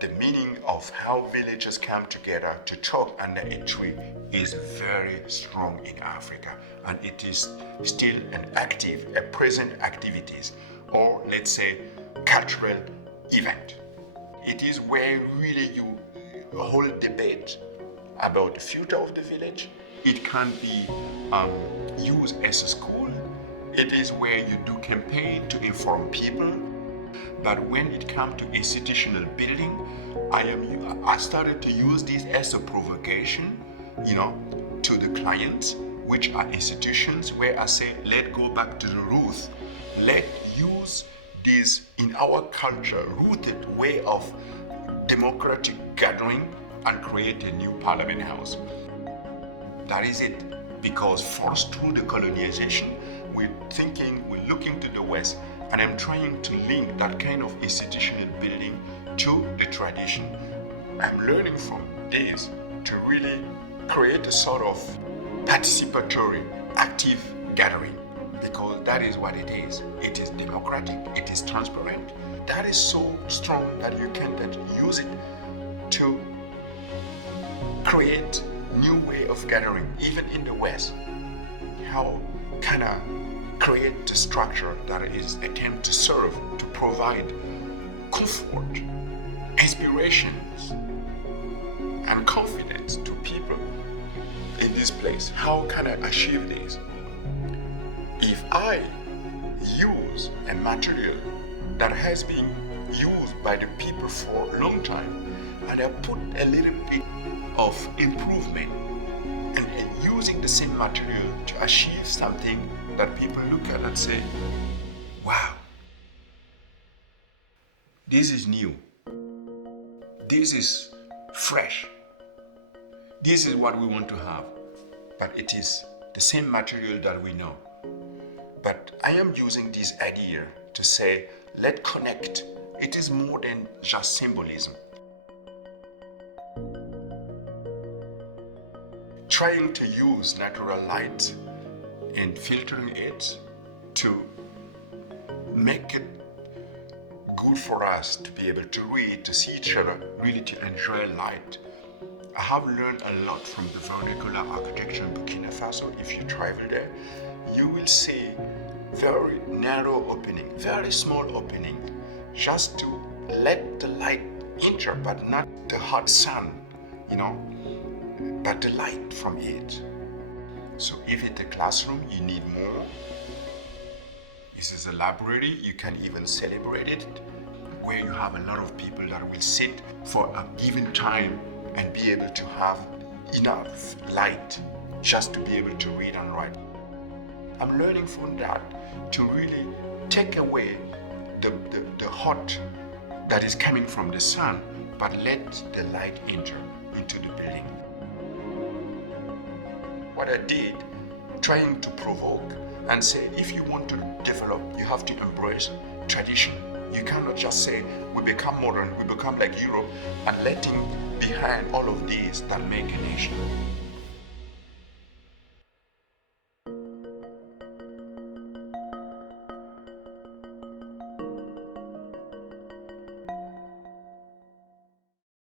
the meaning of how villagers come together to talk under a tree is very strong in Africa, and it is still a present activities, or let's say cultural event. It is where really you hold debate about the future of the village. It can be used as a school. It is where you do campaign to inform people. But when it comes to institutional building, I started to use this as a provocation, to the clients, which are institutions, where I say, let's go back to the roots. Let's use this in our culture rooted way of democratic gathering and create a new parliament house. That is it. Because forced through the colonization, we're looking to the West, and I'm trying to link that kind of institutional building to the tradition. I'm learning from this to really create a sort of participatory, active gathering, because that is what it is. It is democratic, it is transparent. That is so strong that you can then use it to create new way of gathering, even in the West. How can I create the structure that is attempt to serve, to provide comfort, inspirations, and confidence to people in this place? How can I achieve this? If I use a material that has been used by the people for a long time, and I put a little bit of improvement and using the same material to achieve something that people look at and say, wow, this is new, this is fresh, this is what we want to have, but it is the same material that we know. But I am using this idea to say, let's connect. It is more than just symbolism. Trying to use natural light and filtering it to make it good for us to be able to read, to see each other, really to enjoy light. I have learned a lot from the vernacular architecture in Burkina Faso. If you travel there, you will see very narrow opening, very small opening, just to let the light enter, but not the hot sun, but the light from it. So if it's a classroom, you need more. This is a library, you can even celebrate it, where you have a lot of people that will sit for a given time and be able to have enough light just to be able to read and write. I'm learning from that to really take away the hot that is coming from the sun, but let the light enter into the building. What I did, trying to provoke and say, if you want to develop, you have to embrace tradition. You cannot just say, we become modern, we become like Europe, and letting behind all of these that make a nation.